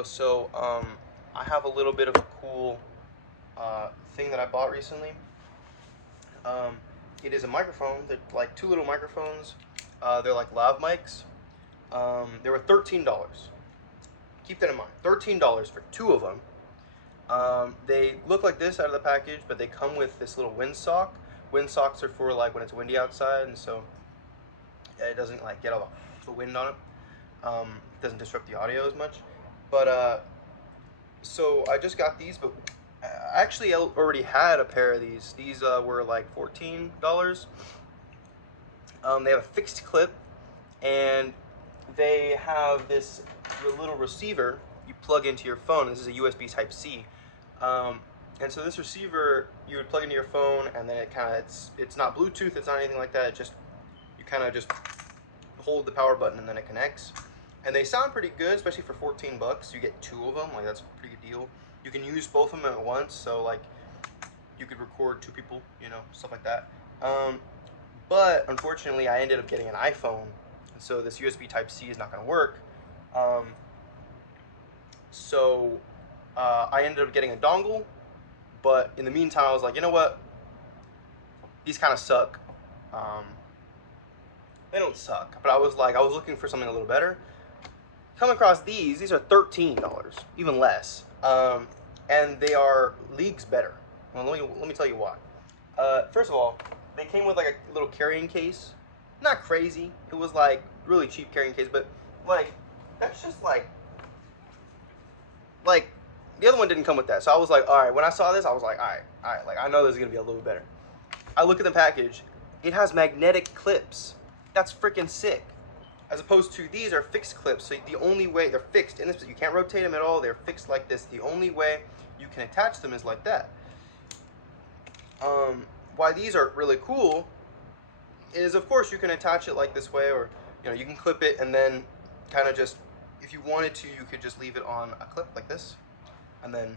video. So I have a little bit of a cool thing that I bought recently. It is a microphone. They're like two little microphones. They're like lav mics. They were $13. Keep that in mind. $13 for two of them. They look like this out of the package, but they come with this little windsock. Windsocks are for like when it's windy outside, and so it doesn't like get all the wind on it. It doesn't disrupt the audio as much. But so I just got these, but I actually already had a pair of these. These were like $14. They have a fixed clip, and they have this little receiver you plug into your phone. This is a USB Type-C. And so this receiver you would plug into your phone, and then it kind of it's not Bluetooth, it's not anything like that. It just you kind of just hold the power button and then it connects. And they sound pretty good, especially for 14 bucks. You get two of them, like that's a pretty good deal. You can use both of them at once, so like you could record two people, you know, stuff like that. But unfortunately, I ended up getting an iPhone, and so this USB Type-C is not going to work. So I ended up getting a dongle, but in the meantime, I was like, you know what? These kind of suck. They don't suck, but I was looking for something a little better. Come across these are $13, even less, and they are leagues better. Well, let me tell you why. First of all, they came with like a little carrying case. Not crazy. It was like really cheap carrying case, but like that's just like the other one didn't come with that. So I was like, all right. When I saw this, I was like, all right. Like I know this is gonna be a little bit better. I look at the package. It has magnetic clips. That's freaking sick. As opposed to these are fixed clips. So the only way they're fixed in this, you can't rotate them at all. They're fixed like this. The only way you can attach them is like that. Why these are really cool is, of course, you can attach it like this way, or you know, you can clip it and then kind of just, if you wanted to, you could just leave it on a clip like this, and then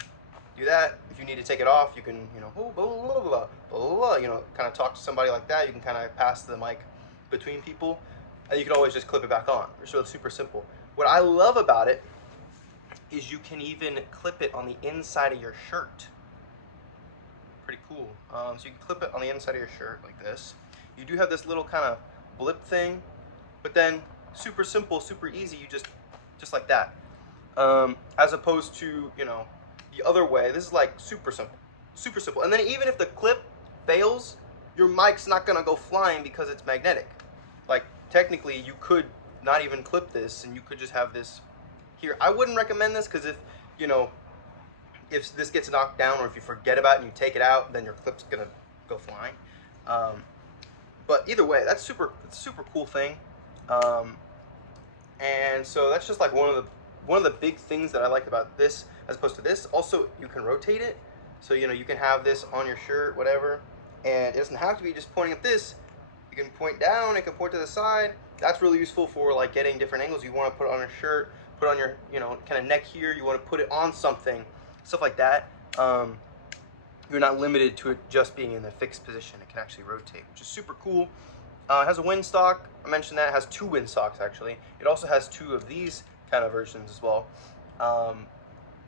do that. If you need to take it off, you can, you know, blah, blah, blah, blah, blah, blah, you know, kind of talk to somebody like that. You can kind of pass the mic between people, and you can always just clip it back on. So it's super simple. What I love about it is you can even clip it on the inside of your shirt. Pretty cool. So you can clip it on the inside of your shirt like this. You do have this little kind of blip thing, but then super simple, super easy. You just like that. As opposed to, you know, the other way. This is like super simple, super simple. And then even if the clip fails, your mic's not gonna go flying because it's magnetic. Like technically, you could not even clip this, and you could just have this here. I wouldn't recommend this because if you know, if this gets knocked down, or if you forget about it and you take it out, then your clip's gonna go flying. But either way, that's super cool thing. And so that's just like one of the big things that I like about this as opposed to this. Also, you can rotate it, so you know you can have this on your shirt, whatever, and it doesn't have to be just pointing at this. You can point down, it can point to the side. That's really useful for like getting different angles. You want to put it on your shirt, put it on your, you know, kind of neck here. You want to put it on something, stuff like that. You're not limited to it just being in the fixed position. It can actually rotate, which is super cool. It has a windsock. I mentioned that. It has two windsocks actually. It also has two of these kind of versions as well.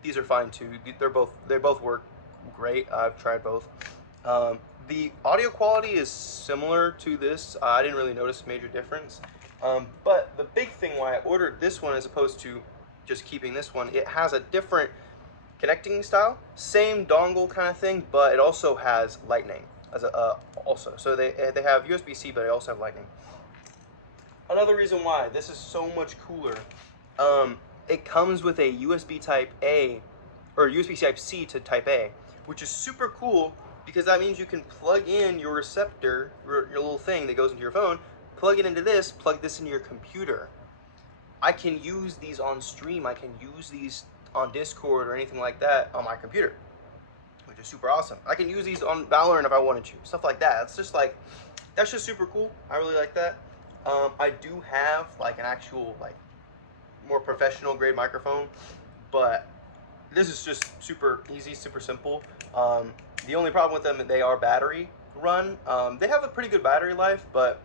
These are fine too. They both work great. I've tried both. The audio quality is similar to this. I didn't really notice a major difference. But the big thing why I ordered this one as opposed to just keeping this one, it has a different connecting style. Same dongle kind of thing, but it also has lightning as a also. So they have USB-C, but they also have lightning. Another reason why this is so much cooler, it comes with a USB Type A or USB Type-C to Type A, which is super cool because that means you can plug in your receptor, your little thing that goes into your phone, plug it into this, plug this into your computer. I can use these on stream. I can use these on Discord or anything like that on my computer, which is super awesome. I can use these on Valorant if I wanted to, stuff like that. It's just like, that's just super cool. I really like that. I do have like an actual like more professional grade microphone, but this is just super easy, super simple. The only problem with them, they are battery run. They have a pretty good battery life, but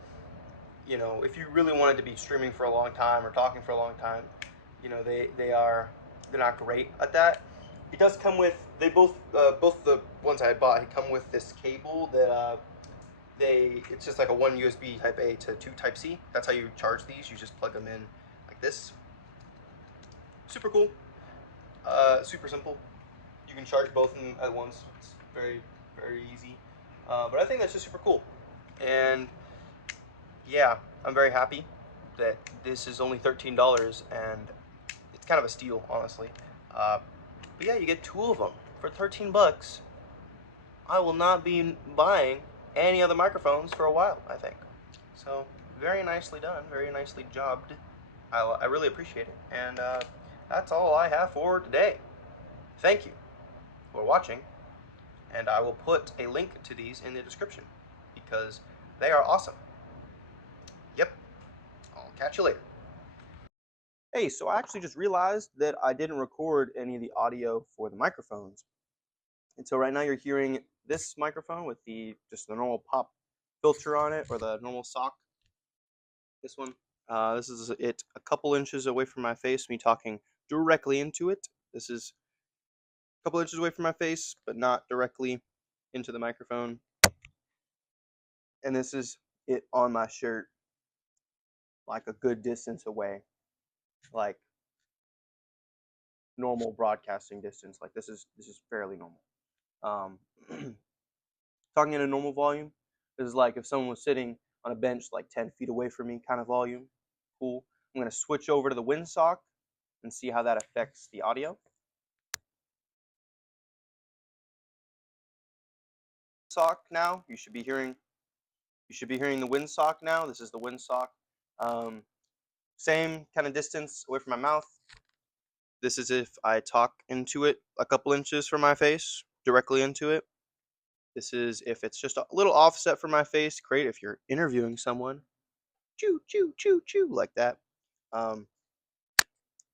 you know, if you really wanted to be streaming for a long time or talking for a long time, you know, they are they're not great at that. It does come with, they both the ones I bought come with this cable that it's just like a one USB Type A to two Type C. That's how you charge these. You just plug them in like this. Super cool. Super simple. You can charge both of them at once. It's very, very easy. But I think that's just super cool. And yeah, I'm very happy that this is only $13, and it's kind of a steal, honestly. But yeah, you get two of them for 13 bucks. I will not be buying any other microphones for a while, I think. So, very nicely done, very nicely jobbed. I really appreciate it. And that's all I have for today. Thank you for watching, and I will put a link to these in the description because they are awesome. Yep, I'll catch you later. Hey, so I actually just realized that I didn't record any of the audio for the microphones. And so right now you're hearing this microphone with just the normal pop filter on it, or the normal sock. This one. This is it a couple inches away from my face, me talking directly into it. This is a couple inches away from my face, but not directly into the microphone. And this is it on my shirt, like a good distance away, like normal broadcasting distance. Like this is fairly normal. Talking in a normal volume, this is like if someone was sitting on a bench like 10 feet away from me, kind of volume. Cool. I'm going to switch over to the windsock and see how that affects the audio. Sock now, you should be hearing the windsock now. This is the windsock. Same kind of distance away from my mouth. This is if I talk into it a couple inches from my face, directly into it. This is if it's just a little offset from my face. Great if you're interviewing someone. Choo, choo, choo, choo, like that.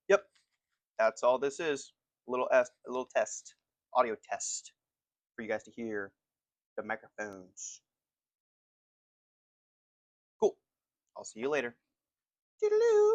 Yep, that's all this is. A little test, audio test for you guys to hear the microphones. Cool. I'll see you later. Toodaloo.